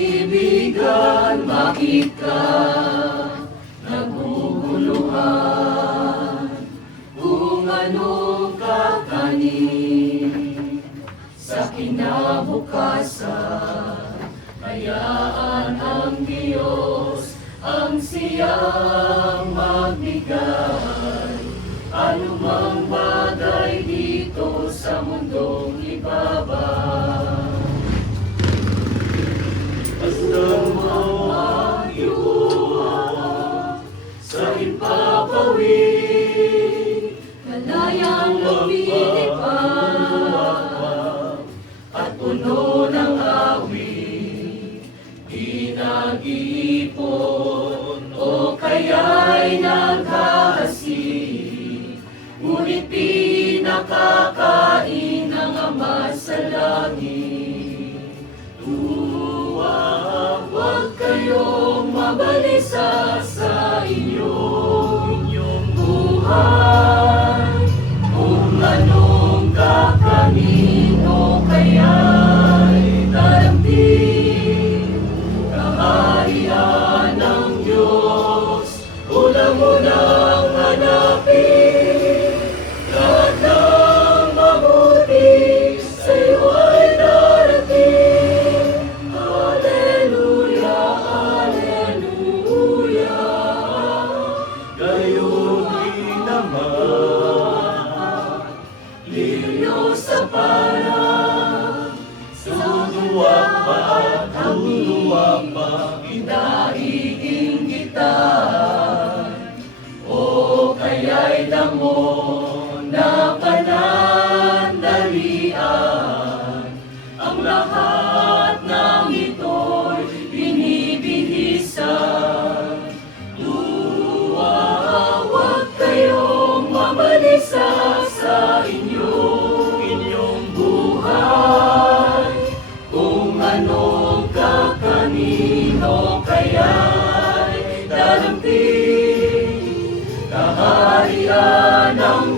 Ibigan, bakit ka naguguluhan? Kung anong kakanin sa kinabukasan, hayaan ang Diyos ang siyang magbigay. Anumang bagay dito sa mundong ibaba, basta mag-iwan sa impapawid, malayang lumilipad at puno ng awit, di nag-iipon o kaya'y naghahasik, ngunit pinakakain ng Ama sa langit. Huwag kayong mabalisa sa inyong buhay, kung anong kakanin o kaya'y darampin. Kaharian ng Diyos, una munang hanapin. Lahat ng mabuti sa'yo ay darating. Hallelujah, hallelujah. Gayon din naman, liyo sa parang, tutuwag pa, inaiinggitan, o kaya'y damo na panandalian. Ang lahat ng ito'y binibihisan. Huwag kayong mabalisa sa inyong buhay, kung anong kakanin o kaya'y darampin. Kaharian ng